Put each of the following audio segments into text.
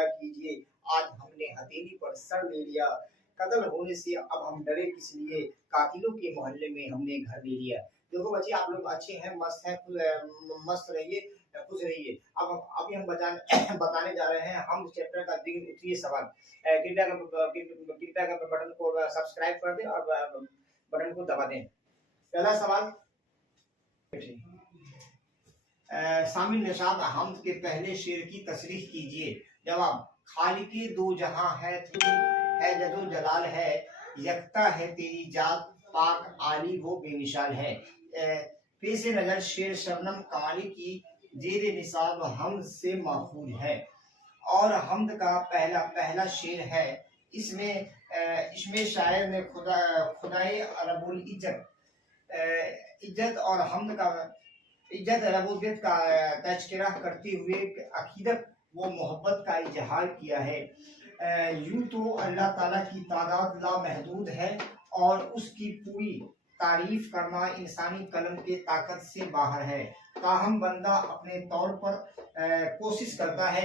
क्या कीजिए, आज हमने हथेली पर सर ले लिया, कत्ल होने से अब हम डरे किस लिए, कातिलों के मोहल्ले में हमने घर ले लिया। देखो बच्चे, आप लोग अच्छे हैं, मस्त हैं, मस्त रहिए, खुश रहिए। अब अभी हम बताने जा रहे हैं हम चैप्टर का द्वितीय सवाल। कृपया कर बटन को सब्सक्राइब कर दें और बटन को दबा दें। पहला सवाल, शामिल निशात हमद के पहले शेर की तशरीह कीजिए। जवाब, खालिके दो जहां है तू है जदो जलाल है, यकता है तेरी जात पाक आली वो बेमिसाल है। पेश नजर शेर शबनम कमाली की जेर निसाब हमद से माखूज है और हमद का पहला शेर है। इसमें शायर ने खुदाए रब्बुल इज्जत और हमद का इज्जत रबूबियत का तज़किरा करते हुए अकीदत व मोहब्बत का इजहार किया है। यूं तो अल्लाह ताला की तादाद लामहदूद है और उसकी पूरी तारीफ करना इंसानी कलम के ताकत से बाहर है, ताहम बंदा अपने तौर पर कोशिश करता है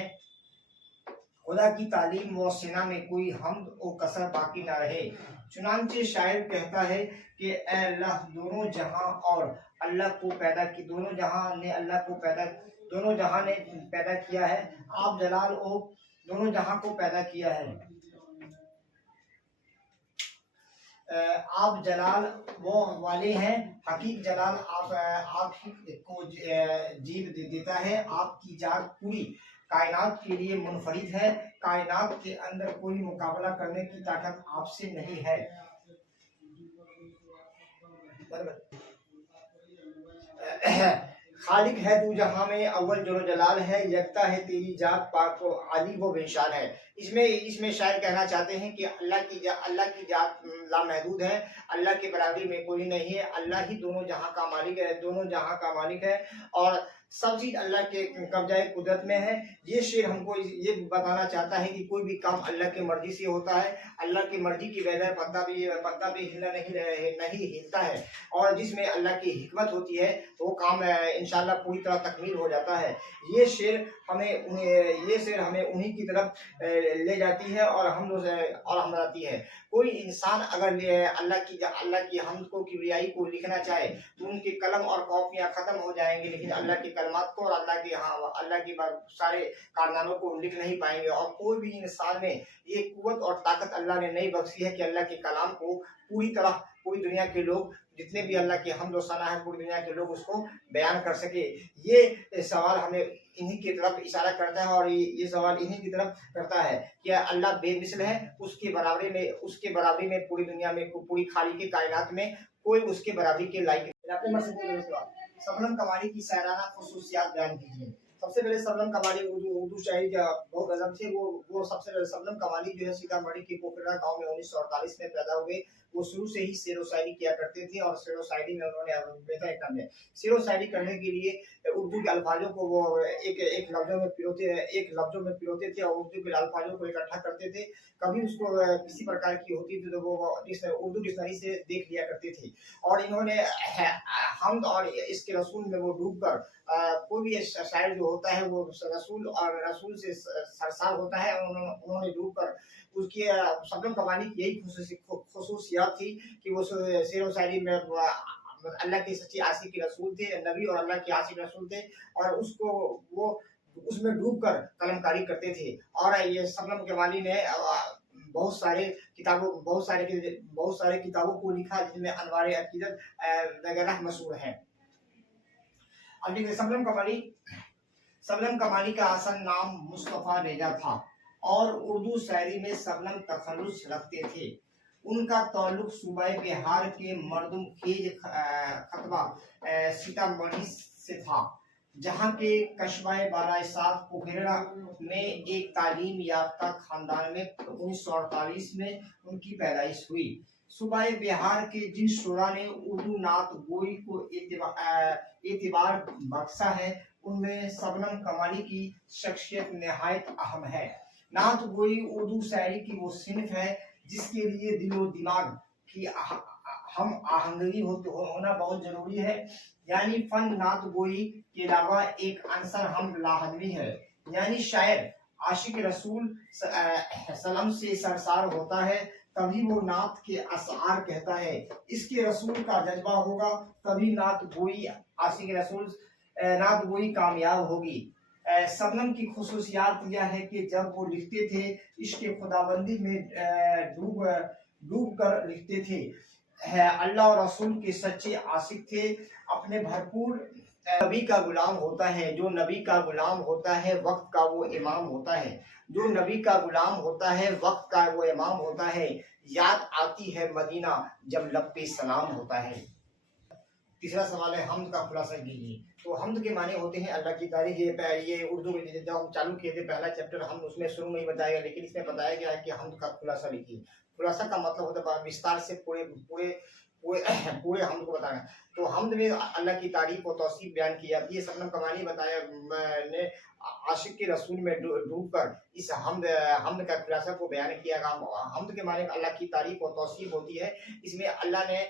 खुदा की तालीम व सिना में कोई हमद और कसर बाकी ना रहे। चुनांचे शायर कहता है कि ऐ अल्लाह, दोनों जहां और अल्लाह को पैदा की दोनों जहां ने पैदा किया है, आप जलाल ओ दोनों जहां को पैदा किया है। आप जलाल वो वाले हैं, हकीक जलाल आप को जीव देता है। आपकी जात पूरी कायनात के लिए मुनफरिद है, कायनात के अंदर कोई मुकाबला करने की ताकत आपसे नहीं है। खालिक है तू जहां में अव्वल जलो जलाल है, यकता है तेरी जात पाक आली वो बेशान है। इसमें शायर कहना चाहते हैं कि अल्लाह की जात लामहदूद है, अल्लाह के बराबरी में कोई नहीं है, अल्लाह ही दोनों जहां का मालिक है और सब चीज अल्लाह के कब्जा कुदरत में है। ये शेर हमको ये बताना चाहता है कि कोई भी काम अल्लाह की मर्जी से होता है, अल्लाह की मर्जी की बगैर पत्ता भी हिलना नहीं हिलता है और जिसमें अल्लाह की हिकमत होती है वो काम इंशाल्लाह पूरी तरह तकमील हो जाता है। ये शेर हमें उन्हीं की तरफ ले जाती है और हम बताती है। कोई इंसान अगर अल्लाह की हमद को किबरियाई को लिखना चाहे तो उनके कलम और कॉपियां खत्म हो जाएंगे, लेकिन अल्लाह की कलमात को और अल्लाह की सारे कारनामों को लिख नहीं पाएंगे। और कोई भी इंसान में ये कुव्वत और ताकत अल्लाह ने नहीं बख्शी है कि अल्लाह के कलाम को पूरी दुनिया के लोग, जितने भी अल्लाह के हमद व सना है, पूरी दुनिया के लोग उसको बयान कर सके। ये सवाल हमें इन्हीं की तरफ इशारा करता है और ये सवाल इन्हीं की तरफ करता है कि अल्लाह बेमिसल है, उसके बराबरी में पूरी दुनिया में, पूरी खाली के कायनात में कोई उसके बराबरी के लायक नहीं। शबनम कमाली की शायराना खुसूसियात बयान कीजिए। सबसे पहले शबनम कमाली उर्दू शायरी का बहुत गजब थे। वो सबसे पहले शबनम कमाली जो है सीतामढ़ी के पोखरा गांव में 1948 में पैदा हुए। वो शुरू से ही शेर व शायरी किया करते थे और शेर व शायरी में उन्होंने बेहतर काम है। शेर व शायरी करने के लिए उर्दू के अल्फाजों को वो एक लफ्जों में पिरोते थे और उर्दू के अल्फाजों को इकट्ठा करते थे। कभी उसको किसी प्रकार की होती थी तो वो उर्दू डिक्शनरी से देख लिया करते थे। और इन्होंने हमद और इसके रसूल में वो डूब कर कोई भी शायर जो होता है वो रसूल से सरसार होता है। उन्होंने डूब कर उसकी शबनम कमाली की यही खुसूसियात थी कि वो शेर व शायरी में अल्लाह के सच्चे आशिक रसूल थे, नबी और अल्लाह के आशिक रसूल थे और वो उसमें डूब कर कलमकारी करते थे। और ये शबनम कमाली ने बहुत सारे किताबों को लिखा जिनमें अनवार अकीदत वगैरह मशहूर है। शबनम कमाली का असल नाम मुस्तफा रेजा था और उर्दू शायरी में शबनम तखल्लुस रखते थे। उनका ताल्लुक सूबा बिहार के मर्दुम खेज खतबा सीतामढ़ी से था, जहाँ के कस्बा बारासात पोखरा में एक तालीम याफ्ता खानदान में 1948 में उनकी पैदाइश हुई। सूबा बिहार के जिन शुरा ने उर्दू नात गोई को एतबार बख्शा है, उनमें शबनम कमाली की शख्सियत निहायत अहम है। नात गोई उर्दू शायरी की वो सिन्फ है जिसके लिए दिलो दिमाग की हम आहंगी होना बहुत जरूरी है। यानी फन नात गोई के अलावा एक अंसर हम लाजमी है। यानी शायर आशिक रसूल सलम से सरसार होता है, तभी वो नात के अशार कहता है। इसके रसूल का जज्बा होगा तभी नात गोई, आशिक रसूल नात गोई कामयाब होगी। शबनम की खुसूसियात यह है कि जब वो लिखते थे इश्क खुदाबंदी में डूब डूब कर लिखते थे। अल्लाह और रसूल के सच्चे आशिक थे। अपने भरपूर नबी का गुलाम होता है। जो नबी का गुलाम होता है वक्त का वो इमाम होता है। जो नबी का गुलाम होता है वक्त का वो इमाम होता है। याद आती है मदीना जब लब पे सलाम होता है। तीसरा सवाल है हमद का खुलासा कीजिए। तो हमद के माने होते हैं अल्लाह की तारीफ। ये उर्दू में जब हम चालू किए थे पहला चैप्टर हम उसमें शुरू में ही बताया, लेकिन इसमें बताया गया है कि हमद का खुलासा लिखिए। खुलासा का मतलब होता है विस्तार से पूरे पूरे पूरे पूरे हमद को बताना। तो हमद में अल्लाह की तारीफ और तौसीफ बयान की जाती है। शबनम कमानी बताया ने आशिक के रसूल में डूब कर इस हमद का खुलासा को बयान किया। हमद के माने अल्लाह की तारीफ और तौसीफ होती है। इसमें अल्लाह ने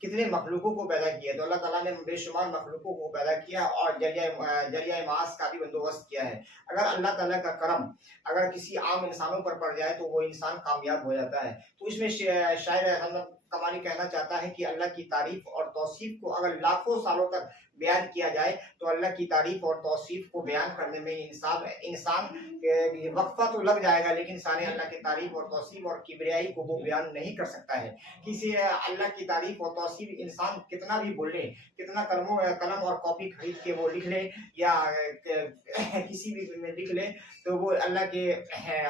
कितने मखलूकों को पैदा किया, तो अल्लाह ताला ने बेशुमार मखलूकों को पैदा किया और जरिया मास का भी बंदोबस्त किया है। अगर अल्लाह ताला का करम अगर किसी आम इंसानों पर पड़ जाए तो वो इंसान कामयाब हो जाता है। तो इसमें शायद हम कमानी कहना चाहता है कि अल्लाह की तारीफ और तौसीफ को अगर लाखों सालों तक बयान किया जाए तो अल्लाह की तारीफ और तौसीफ को बयान करने में इंसान वक्फा तो लग जाएगा, लेकिन सारे अल्लाह की तारीफ और तौसीफ और किबरियाई को वो बयान नहीं कर सकता है। किसी अल्लाह की तारीफ और तौसीफ इंसान कितना भी बोले, कितना कलम और कॉपी खरीद के वो लिख ले या किसी भी में लिख ले, तो वो अल्लाह के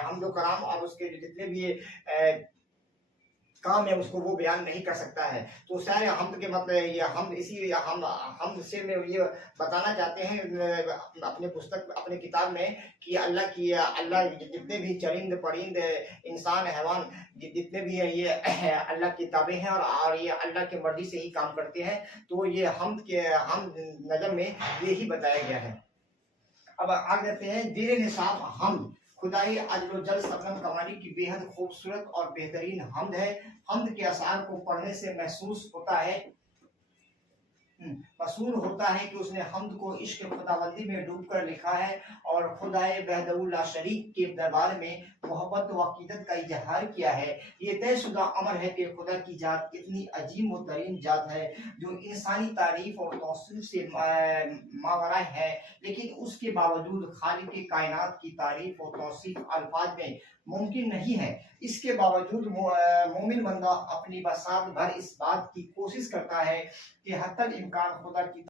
हमदो कराम और उसके जितने भी काम है उसको वो बयान नहीं कर सकता है। तो सारे हमद के मतलब ये हम इसी हम से में ये बताना चाहते हैं अपने पुस्तक अपने किताब में कि अल्लाह जितने भी चरिंद परिंद इंसान हैवान जितने भी है ये अल्लाह की ताबे हैं और ये अल्लाह की मर्जी से ही काम करते हैं। तो ये हम नजम में ये ही बताया गया है। अब आगे जाते हैं दिल निसाफ हम खुदाई अजल शबनम कमानी की बेहद खूबसूरत और बेहतरीन हमद है। हमद के असार को पढ़ने से महसूस होता है मसूर होता है कि उसने हमद को इश्क खुदाबंदी में डूबकर लिखा है और खुदाए वहदहुल्ला शरीक के दरबार में मोहब्बत व अकीदत का इजहार किया है। ये तयशुदा अमर है कि खुदा की जात इतनी अजीम व तरीन जात है जो इंसानी तारीफ और तौसीफ से मावरा है, लेकिन उसके बावजूद खालिक के कायनात की तारीफ और तौसीफ अल्फाज में मुमकिन नहीं है। इसके बावजूद मोमिन बंदा अपनी बसात भर इस बात की कोशिश करता है कि हत्तल इम्कान खुदा की